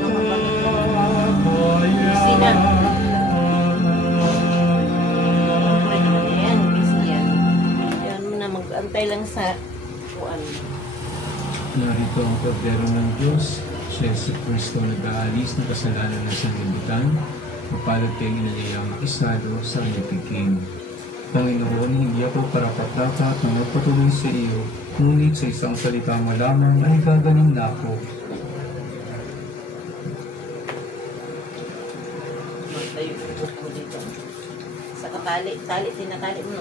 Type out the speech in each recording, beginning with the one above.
ng kapatid ko. Busy na. Siyempre naman yan, busy yan. Yan na, mag-antay lang sa kuan. Narito ang kordero ng Diyos, si Yesu Cristo nag-aalis ng kasalanan ng sanlibutan, mapalad kayong inaliyang isado sa inyong piking. Panginoon, hindi ako karapat-dapat na magpatuloy sa iyo, ngunit sa isang salita mo lamang ay gagaling na ako. Magtayo ko dito. Sa katali, tinatali mo.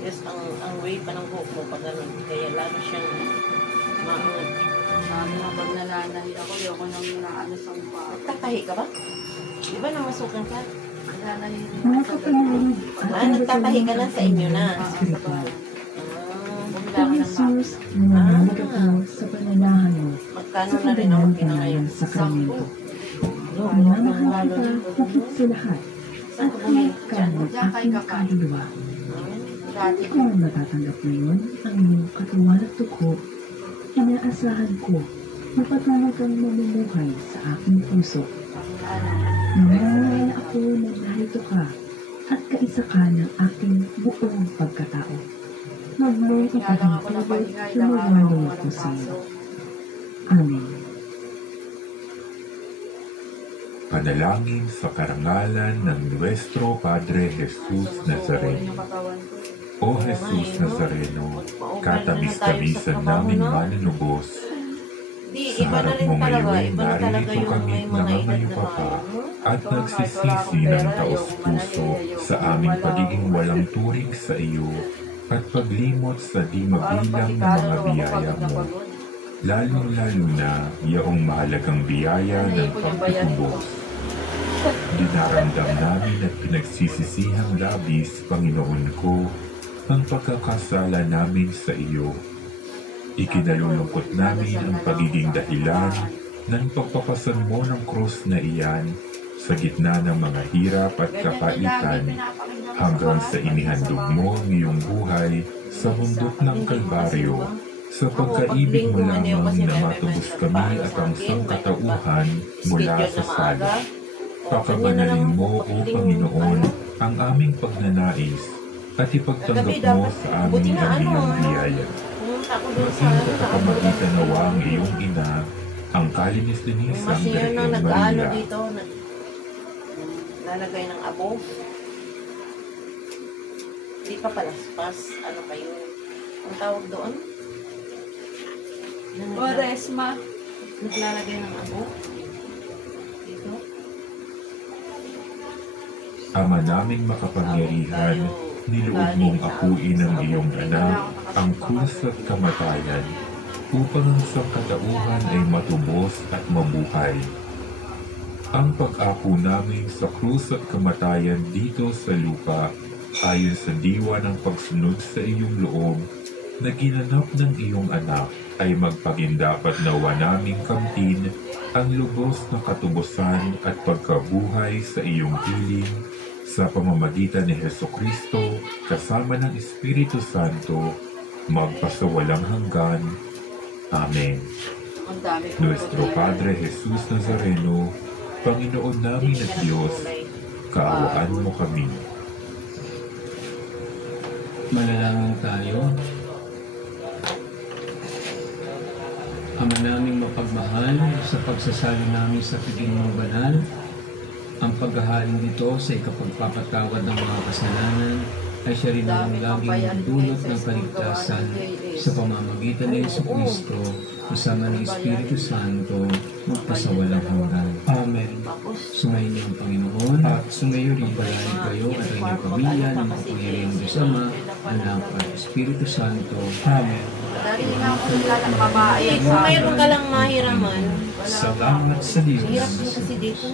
Yes, ang way pa ng buhok mo pag ganun, kaya lalo siyang maangat. Pag nalanahi ako, ayoko nang naano sa mukha. Nagtatahi ka ba? Di ba namasukan ka? Nalanahi rin Mga ako. kapatid, Nagtatahi ka lang sa inyo na. Bumila ka ng Jesus, nananalig ako sa pananahan mo Magkano sa na rin ako kabanal pinangayon? ng sakramento. Minamahal kita higit sa lahat at higit ka ng aking kaluluwa. Hindi ko matatanggap ngayon ang iyong katawan at dugo. Inaasahan ko na patuloy kang mamumuhay sa aking puso. Naniniwala ako na narito ka at kaisa ka ng aking buong pagkatao. Magmoy ipahintulot na mawalay ako sa iyo. Amen. Panalangin sa karangalan ng Nuestro Padre Jesus Nazareno. O Jesus Nazareno, katabis-tabisan naming manunubos, sa harap mo ngayon, narito kami nangangayupapa at nagsisisi ng taos-puso sa aming pagiging walang turing sa iyo at paglimot sa di mabilang na mga biyaya mo, lalong-lalo na yaong mahalagang biyaya ng pagtutubos. Dinaramdam namin at pinagsisisihang labis, Panginoon ko, ang pagkakasala namin sa iyo. Ikinalulungkot namin ang pagiging dahilan ng pagpapasan mo ng krus na iyan sa gitna ng mga hirap at kapaitan hanggang sa inihandog mo ang iyong buhay sa bundok ng Kalbaryo sa pagkaibig mo lamang na matubos kami at ang sangkatauhan mula sa sala. Pakabanalin mo, O Panginoon, ang aming pagnanais at ipagtanggap mo sa amin ang iyong biyaya. Maging katapamagitan nawa ang iyong ina, ang kalinis-linisang Birhen Maria. Dito, lalagay ng abo. Hindi pa palaspas. Ano kayo? Ang tawag doon? Resma. Naglalagay ng abo. Dito. Ama naming makapangyarihan, niloob mong akuin ang iyong anak, ang krus at kamatayan, upang ang sangkatauhan ay matubos at mabuhay. Ang pag-ako namin sa krus at kamatayan dito sa lupa, ayon sa diwa ng pagsunod sa iyong loob, na ginanap ng iyong anak, ay magpagindapat nawa naming kamtin ang lubos na katubusan at pagkabuhay sa iyong piling, sa pamamagitan ni Jesucristo, kasama ng Espiritu Santo, magpasawalang hanggan. Amen. Nuestro Padre Jesus Nazareno, Panginoon namin at Diyos, kaawaan mo kami. Manalangin tayo. Ama naming mapagmahal, sa pagsasali namin sa piging mong banal, ang paghahalin dito sa ikapagpapatawad ng mga kasalanan ay siya rin ang laging dulot ng kaligtasan sa pamamagitan ni Yesu Cristo kasama ng Espiritu Santo magpasawalang hanggan. Amen. Sumayin niyo ang Panginoon at sumayo rin palagi kayo at ang inyong pamilya ng makapangyarihan Diyos Ama, Anak at Espiritu Santo. Amen. Dahil nga ako nilalang babae. Kung mayroon ka lang mahiraman, Salamat sa Diyos. hirap din kasi dito.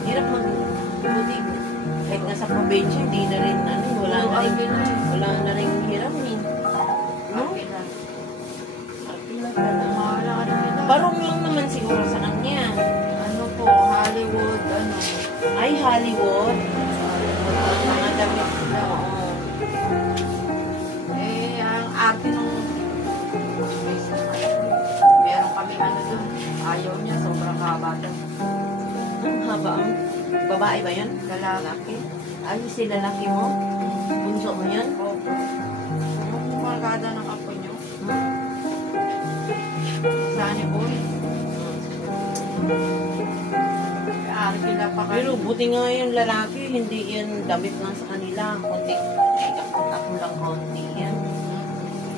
Hirap mag-buti. Kahit nga sa probinsya, hindi na rin, wala na rin hiramin. No? Barong lang naman siguro sa kanya. Ano po, Hollywood, ano. Ay, Hollywood. Mga damit na, oo. Ang arte nung meron kami barkada. Ang haba ang babae ba yan? Lalaki. Ay, si lalaki mo? Bunso mo yan? Opo. Ang barkada ng apo nyo. Sani boy. Ari pa Pero kayo. buti nga yung lalaki, hindi yan damit lang sa kanila. Konti, ako lang konti yan.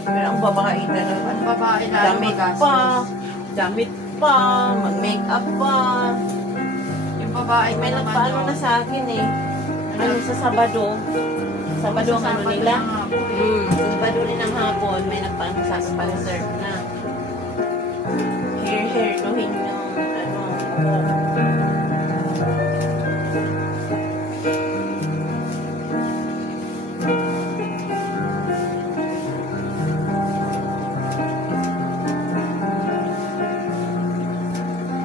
Pero ang babae talaga, Ang babae lalo damit pa, magastos. damit pa, mag-makeup pa. Yung babae May naman nagpaano yun. na sa akin eh. Ano sa Sabado? Sabado ang ano Sabado nila? na nga po eh. Sabado rin ng hapon, may nagpaano sa sponsor na. Hair, nuhin yung ano.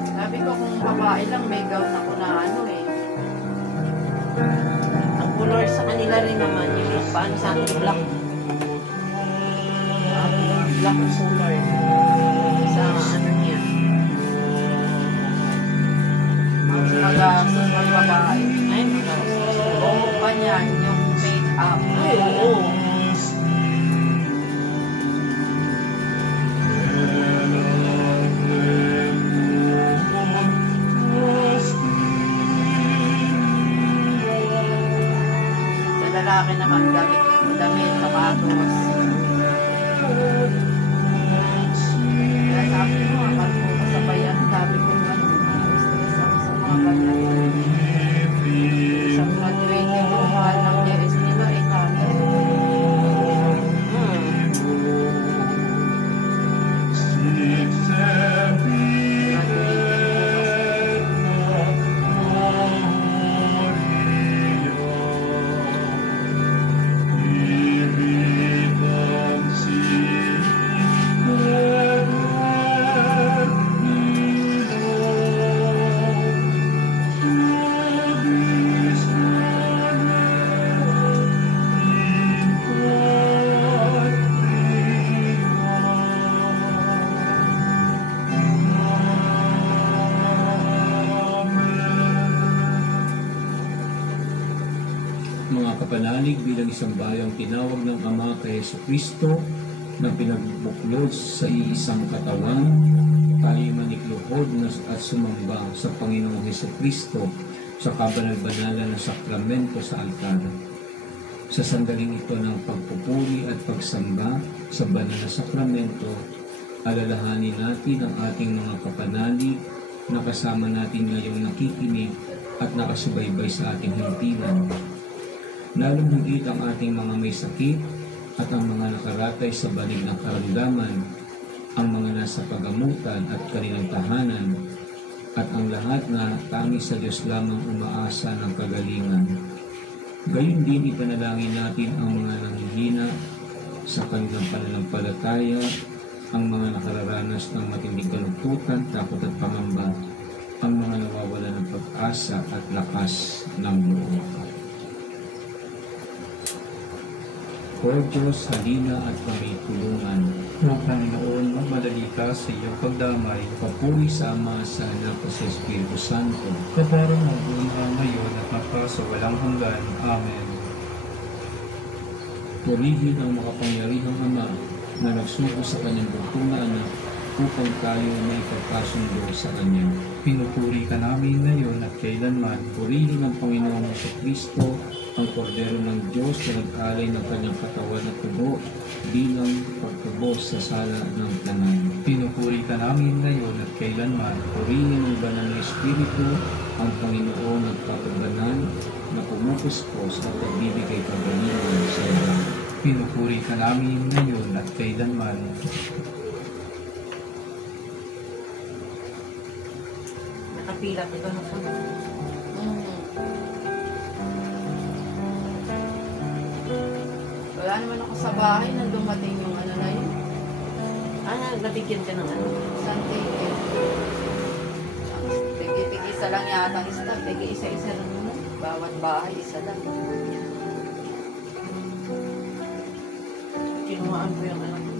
Sabi ko kung babae lang, may gown ako na ano eh. Ang color sa kanila rin naman, yung nagpaano sa akin, black. Black color. Sa ano niya. Magastos ng babae. Ay, magastos. Oo pa niyan, yung make-up. Ay, oo. Sa lalaki naman, damit, sapatos. Kaya sabi ko, akal ko kasabayan, sabi ko, stress ako sa mga ganyan. Sa graduating ko, mahal ng JS nila, 800. Mga kapanalig bilang isang bayang tinawag ng Ama kay Jesucristo na pinagbuklod sa iisang katawan, tayo manikluhod at sumamba sa Panginoong Jesucristo sa kabanal-banalan na sakramento sa altar. Sa sandaling ito ng pagpupuri at pagsamba sa banal na sakramento, alalahanin natin ang ating mga kapanalig na kasama natin ngayong nakikinig at nakasubaybay sa ating himpilan. Lalong higit ang ating mga may sakit at ang mga nakaratay sa banig ng karamdaman, ang mga nasa pagamutan at kanilang tahanan, at ang lahat na tangis sa Diyos lamang umaasa ng kagalingan. Gayon din ipanalangin natin ang mga nanghihina sa kanilang pananampalataya, ang mga nakararanas ng matinding kalungkutan, takot at pangamba, ang mga nawawala ng pag-asa at lakas ng loob. O Diyos, halina at kami tulungan. O Panginoon, magmadali ka sa iyong pagdamay, Papuri sa Ama, sa Anak at sa Espiritu Santo. kaparang magbuha ngayon at magpasawalang hanggan. Amen. Purihin ang makapangyarihang Ama na nagsuko sa kanyang bugtong na anak upang tayo may pagkasundo sa Kanya. Pinupuri ka namin ngayon at kailanman. Purihin ang Panginoong Jesucristo, ang Kordero ng Diyos na nag-alay ng kanyang katawan at tubo bilang pagtubos sa sala ng tanan. Pinupuri ka namin ngayon at kailanman. Purihin ang banal na Espiritu, ang Panginoong nagpapabanal na pumupuspos at nagbibigay kagalingan sa iyo. Pinupuri ka namin ngayon at kailanman. Nakapila ko doon ako. Wala naman ako sa bahay nang dumating yung ano na yun. Nabigyan ka ng ano. Isang ticket. Tigi-tig-isa lang yata ang staff. Isa-isa lang naman. Bawat bahay, isa lang. Kinuhaan ko yung anak ko.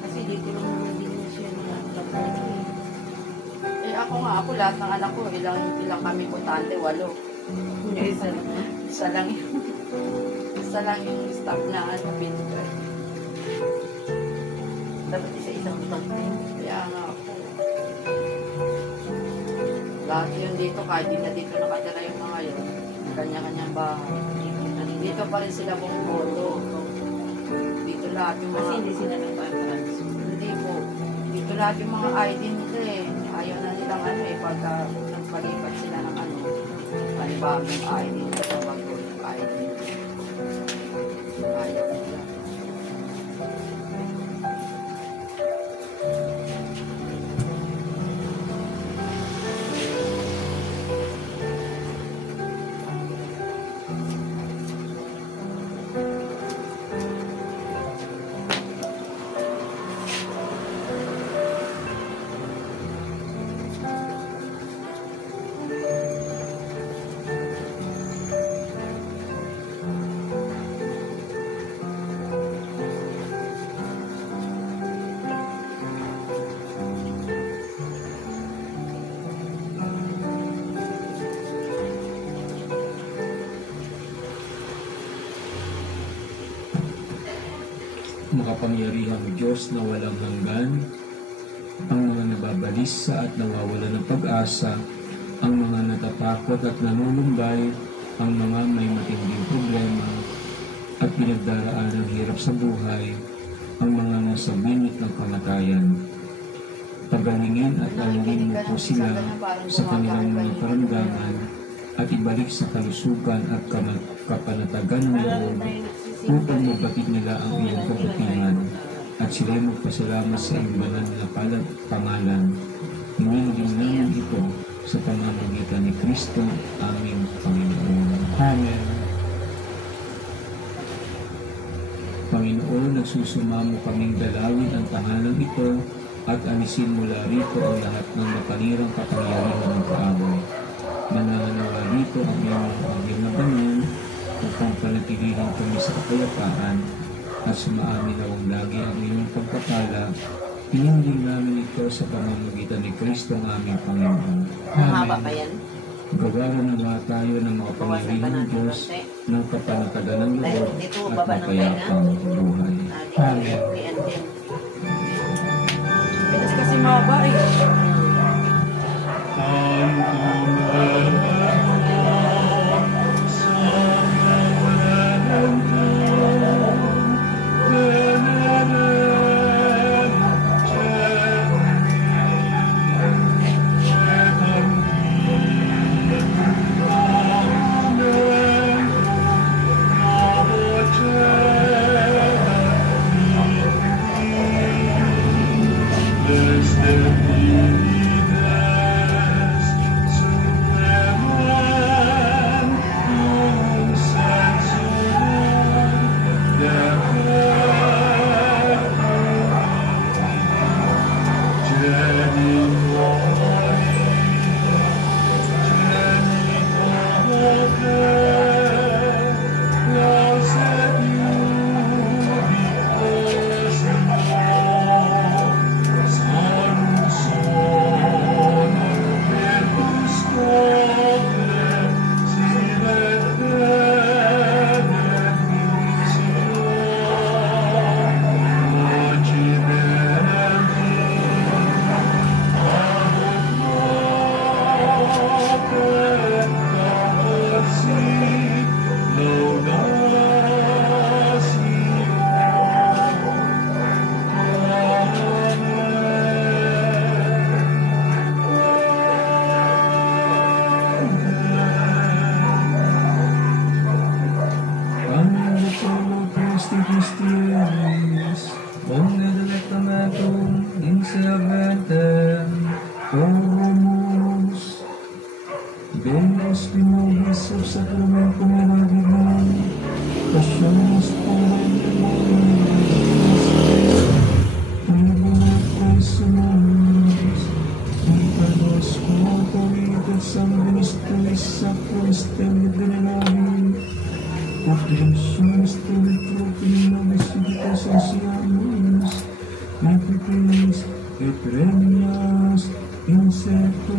Kasi di ko lang naman din siya nakakapag. Eh ako anak ko nga ako, lahat ng anak ko, ilang kami butante, 8. Isa lang yung staff na binigay. Dapat isa-isang butante. Kaya nga ako. Lahat yun dito, kahit di na dito nakatira yung mga yun, kanya-kanyang bahay. Dito pa rin sila bumuboto. Dito lahat yung mga... Kasi hindi sila nagpa-transfer. Hindi po. Dito lahat yung mga ID nila eh. Ayaw na nilang pagka nagpalipat sila ng panibagong ID nila sa bago yung ID. Ayaw nila. Makapangyarihang Diyos na walang hanggan, ang mga nababalisa at nawawala ng pag-asa, ang mga natatakot at nanulumbay, ang mga may matinding problema at pinagdaraan ng hirap sa buhay, ang mga nasa bingit ng kamatayan. Pagalingin at alingin mo po sila sa kanilang mga karamdaman at ibalik sa kalusugan at kapanatagan ng loob upang mabatid nila ang iyong kabutihan at sila'y magpasalamat sa iyong banal na pangalan. Hinihiling namin ito sa pamamagitan ni Kristo, aming Panginoon. Amen. Panginoon, nagsusumamo kaming dalawin ang tahanan ito at alisin mula rito ang lahat ng mapanirang kapangyarihan ng kaaway. Mananawa rito ang iyong agil na banyan upang panatilihin kami sa kapayapaan at sumaamin nawang lagi ang iyong pagpapala. Hinihiling namin ito sa pamamagitan ni Kristo ang aming Panginoon. Mahaba pa yan. Gawaran na nga tayo ng mga pangyarihang Diyos ng kapanatagan ng loob at mapayapang buhay. Amen. Kasi mahaba eh. et premias insectos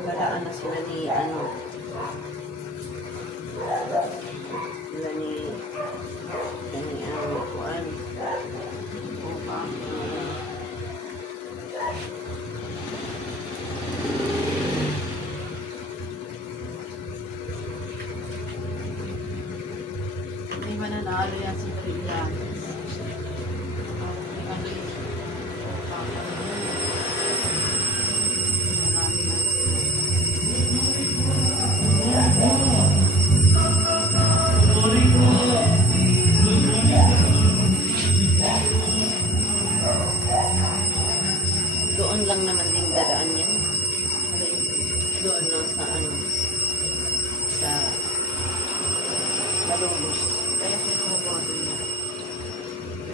Balaan na sila ni ano. Sila ni ano, kuan. Upang Hindi mananalo yan si Brillantes. doon lang naman din dadaan yan. Doon lang sa ano. Sa Malulus. Kaya sinubukotin niya.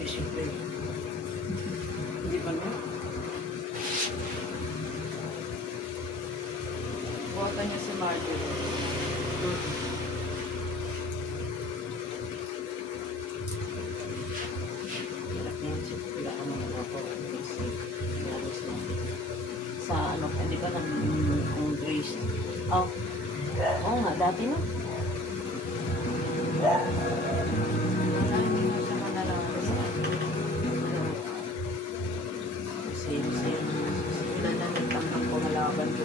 Siyempre. Hindi ba na? Bota niya si Marjorie. Sa ano, hindi ba ng Grace? Oh. Oo nga, dati no? Wala, hindi mo siya manalaro sa Same. Wala na nagtanggap ko malaban ko.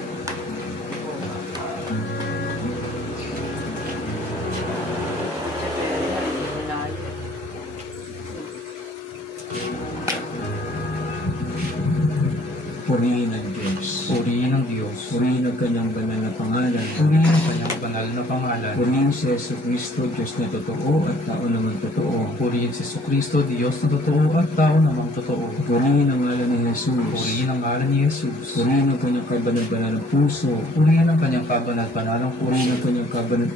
Purihin ang Diyos. Purihin ang Diyos. Purihin ang kanyang banal na pangalan. Purihin ang kanyang banal na pangalan. Purihin si Yesu Cristo, Diyos na totoo at tao naman totoo. Purihin si Jesucristo, Diyos na totoo at tao namang totoo. Purihin ang ngalan ni Jesus. Purihin ang ngalan ni Jesus. Purihin ang kanyang kabanal-banal ng puso. Purihin ang kanyang kabanal-banalang Purihin puso. ang kanyang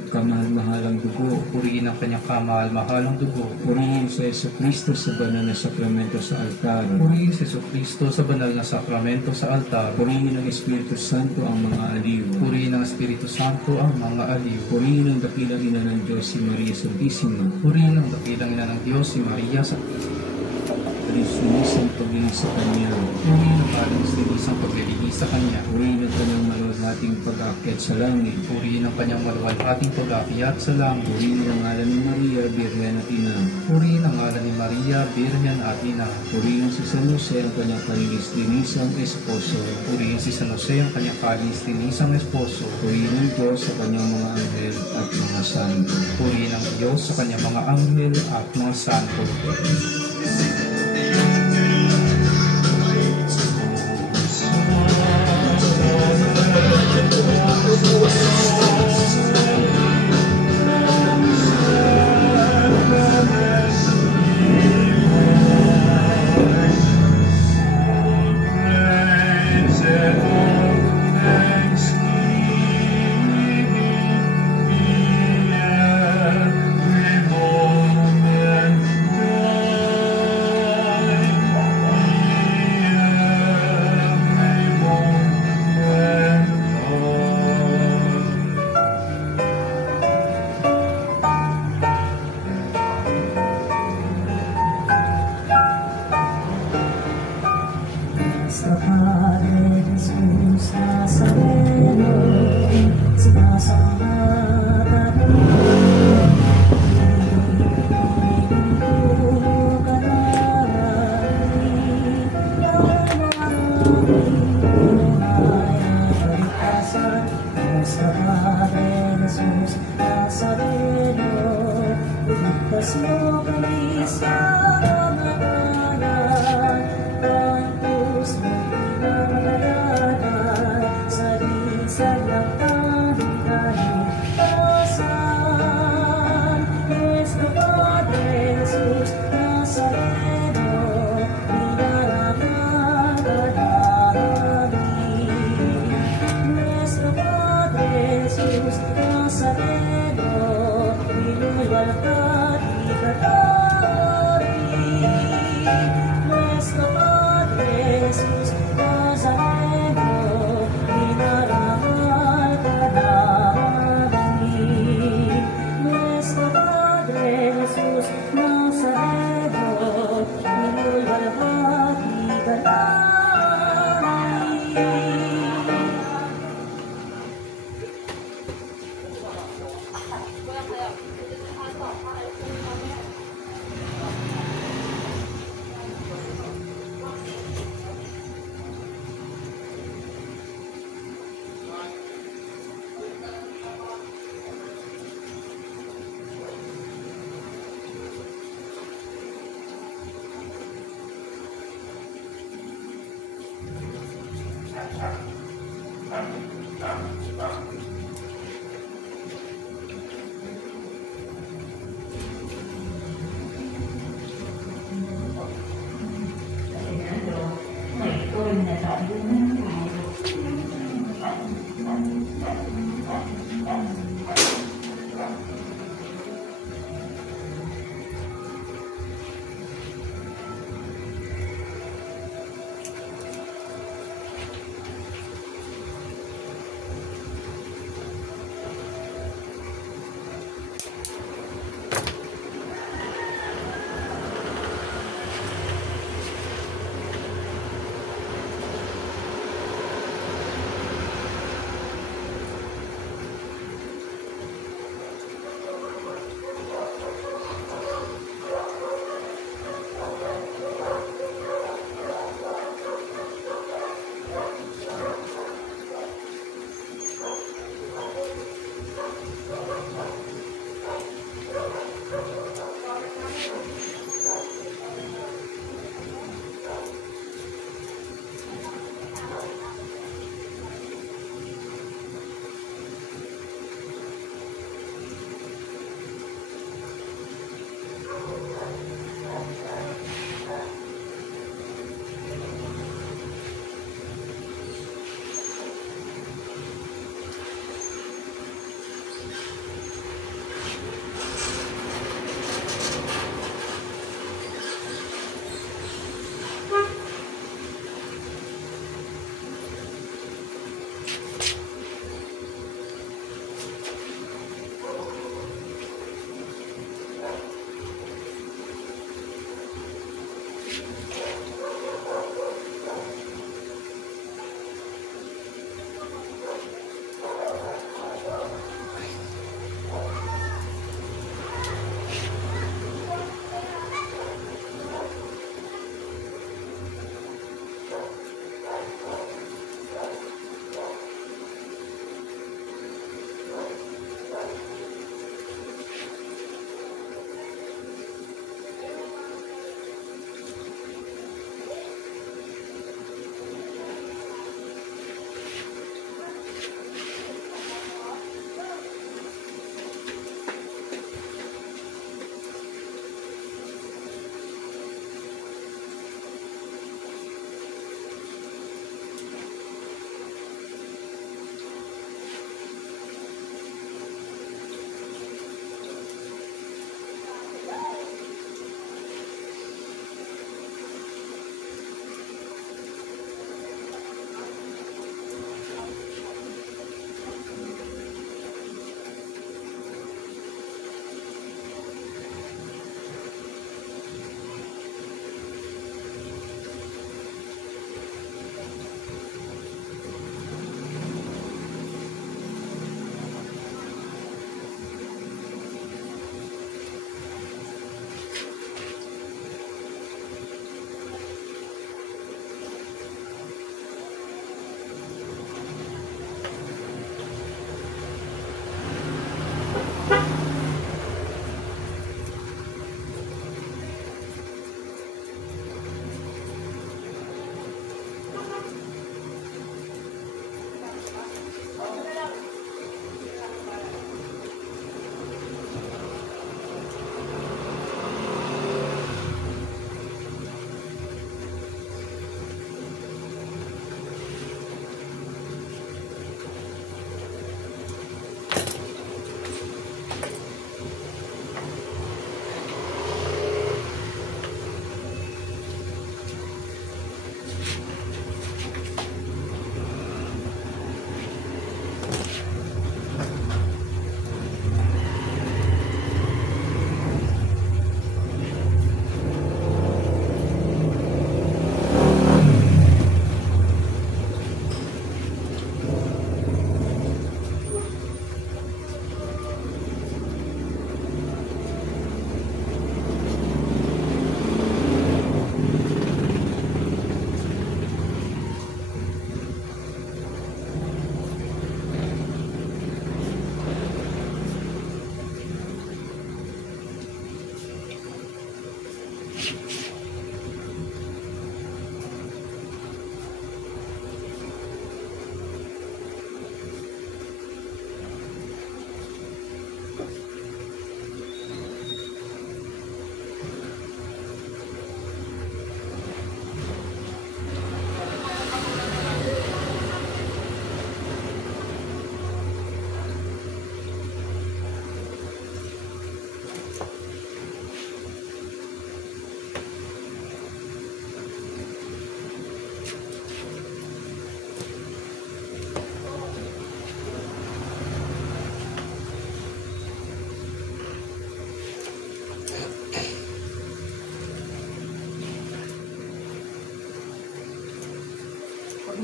kamahal-mahalang dugo. Purihin ang kanyang kamahal-mahalang dugo. Purihin si Yesu Cristo sa banal na sakramento sa altar. Purihin si Jesucristo sa banal na sakramento sa altar. Purihin ng Espiritu Santo ang mga aliw. Purihin ng Espiritu Santo ang mga aliw. Purihin ang dakilang ina ng Diyos si Maria Santisima. Purihin ang dakilang ina ng Diyos si Maria sa Sinisang paglilingis sa Kanya. Purihin ang alang sinisang paglilingis sa Kanya. Purihin ang kanyang maluwalhating pag-aakyat sa langit. Purihin ang kanyang maluwalhating pag-aakyat sa langit. Purihin ang ngalan ni Maria, Birhen at Ina. Purihin ang ngalan ni Maria, Birhen at Ina. Purihin si San Jose ang kanyang kalinis-linisang esposo. Purihin si San Jose ang kanyang kalinis-linisang esposo. Purihin ang Diyos sa kanyang mga anghel at mga santo. Purihin ang Diyos sa kanyang mga anghel at mga santo. Jesus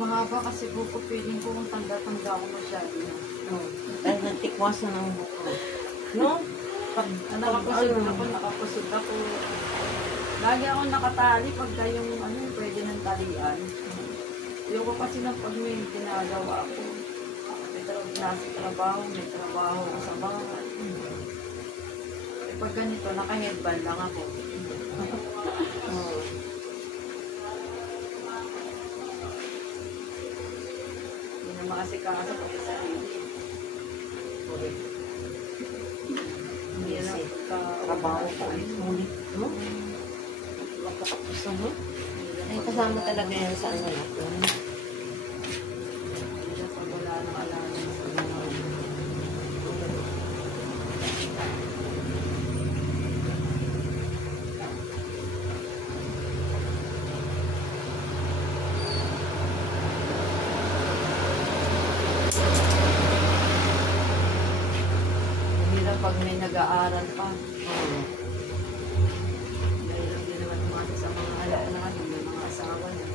mahaba kasi buko, feeling ko kung tanda-tanda ako masyado. Dahil nagtikwasan ng buko. No? Pag Nakapusod ako. Lagi ako nakatali pagka yung pwede ng talian. Ayoko kasi na pag may ginagawa ako. Nasa trabaho, may trabaho ko sa bahay. Pag ganito, naka-headband lang ako. Hindi na makasikaso pag sa sarili. Hindi na trabaho ko ay sulit. No? Magkakapusan mo? Ay, kasama talaga yan sa ano natin. pag wala nang alam. Mahirap pag may nag-aaral pa. Mahirap din naman umasa sa mga anak natin, yung mga asawa niya.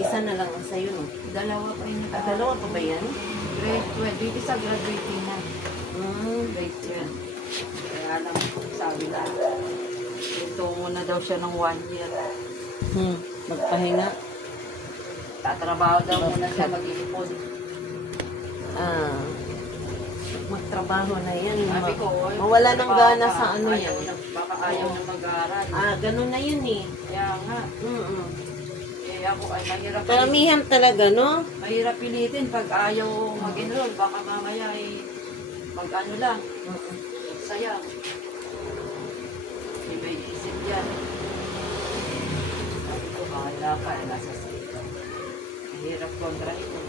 Isa na lang ang sa'yo, no? Dalawa pa yung Dalawa pa ba yan? Grade 12. Dito sa graduating na. Grade 12. Kaya lang, sabi na, ito muna daw siya ng 1 year. Magpahinga. Tatrabaho daw muna siya mag-iipon. Magtrabaho na yan. Sabi ko, mawala ng gana sa ano ayaw yan. Baka ayaw na mag-aaral. Ganun na yun eh. Kaya nga, ako ay mahirap Karamihan talaga, no? mahirap pilitin pag ayaw mag-enroll. Baka mamaya ay mag-ano lang. Sayang. May isip yan. Sabi ko, bahala ka, nasa sa'yo. Mahirap kontra ito.